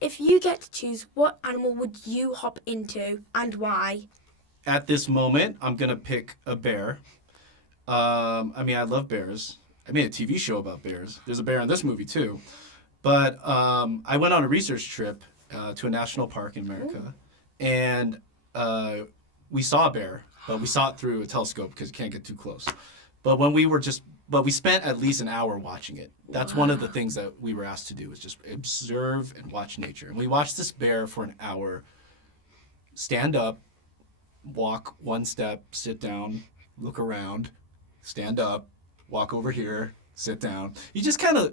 if you get to choose, what animal would you hop into and why? At this moment, I'm going to pick a bear. I love bears. I made a TV show about bears. There's a bear in this movie, too. But I went on a research trip to a national park in America, and we saw a bear, but we saw it through a telescope because you can't get too close. But we spent at least an hour watching it. That's one of the things that we were asked to do, is just observe and watch nature. And we watched this bear for an hour, stand up, walk one step, sit down, look around, stand up, walk over here, sit down. He just kind of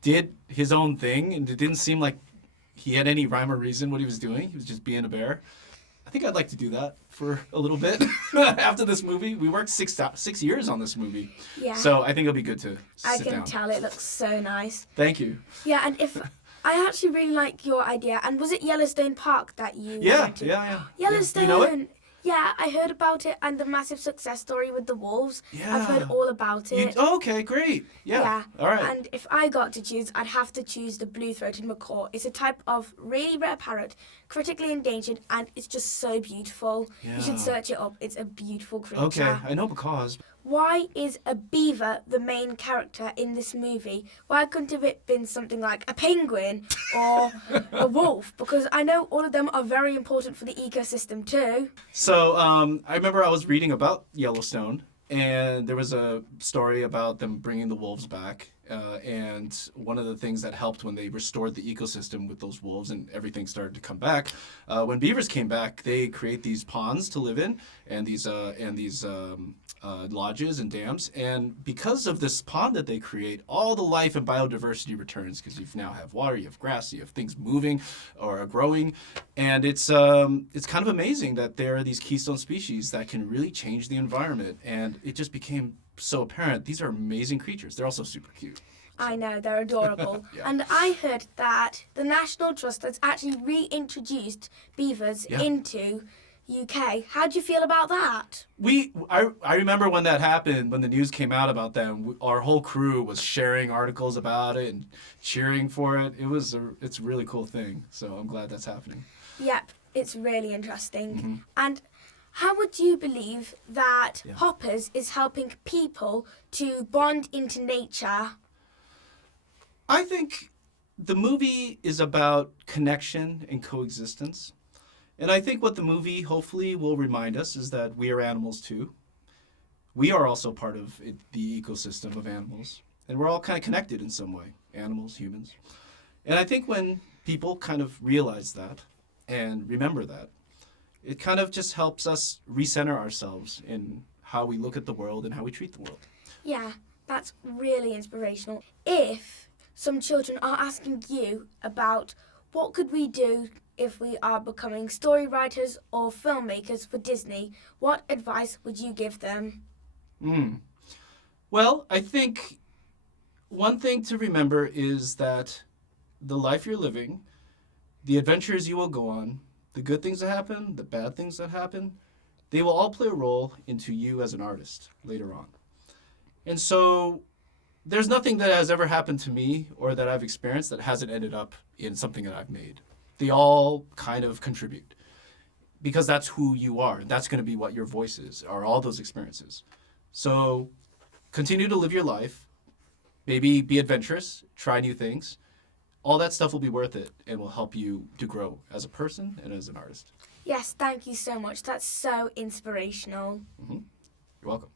did his own thing, and it didn't seem like he had any rhyme or reason what he was doing. He was just being a bear. I think I'd like to do that for a little bit after this movie. We worked 6 years on this movie. Yeah. So I think it'll be good to sit down. I can tell it looks so nice. Thank you. Yeah, and if I actually really like your idea. And was it Yellowstone Park that you went to? Yeah. Yellowstone. You know it? Yeah, I heard about it and the massive success story with the wolves. Yeah. I've heard all about it. Okay, great. Yeah. All right. And if I got to choose, I'd have to choose the blue-throated macaw. It's a type of really rare parrot, critically endangered, and it's just so beautiful. Yeah. You should search it up. It's a beautiful creature. Okay, I know macaws. Why is a beaver the main character in this movie? Why couldn't have it been something like a penguin or a wolf? Because I know all of them are very important for the ecosystem too. So I remember I was reading about Yellowstone, and there was a story about them bringing the wolves back. And one of the things that helped when they restored the ecosystem with those wolves and everything started to come back, when beavers came back, they create these ponds to live in and these lodges and dams. And because of this pond that they create, all the life and biodiversity returns, because you now have water, you have grass, you have things moving or growing. And it's kind of amazing that there are these keystone species that can really change the environment. And it just became so apparent. These are amazing creatures. They're also super cute. I know, they're adorable. Yeah. And I heard that the National Trust has actually reintroduced beavers into UK. How do you feel about that? I remember when that happened, when the news came out about them, our whole crew was sharing articles about it and cheering for it. It's a really cool thing. So I'm glad that's happening. Yep, it's really interesting. Mm-hmm. And how would you believe that Hoppers is helping people to bond into nature? I think the movie is about connection and coexistence. And I think what the movie hopefully will remind us is that we are animals too. We are also part of the ecosystem of animals. And we're all kind of connected in some way, animals, humans. And I think when people kind of realize that and remember that, it kind of just helps us recenter ourselves in how we look at the world and how we treat the world. Yeah, that's really inspirational. If some children are asking you about what could we do if we are becoming story writers or filmmakers for Disney, what advice would you give them? Well, I think one thing to remember is that the life you're living, the adventures you will go on, the good things that happen, the bad things that happen, they will all play a role into you as an artist later on. And so there's nothing that has ever happened to me or that I've experienced that hasn't ended up in something that I've made. They all kind of contribute because that's who you are. That's going to be what your voice is, are all those experiences. So continue to live your life, maybe be adventurous, try new things. All that stuff will be worth it and will help you to grow as a person and as an artist. Yes, thank you so much. That's so inspirational. You're welcome.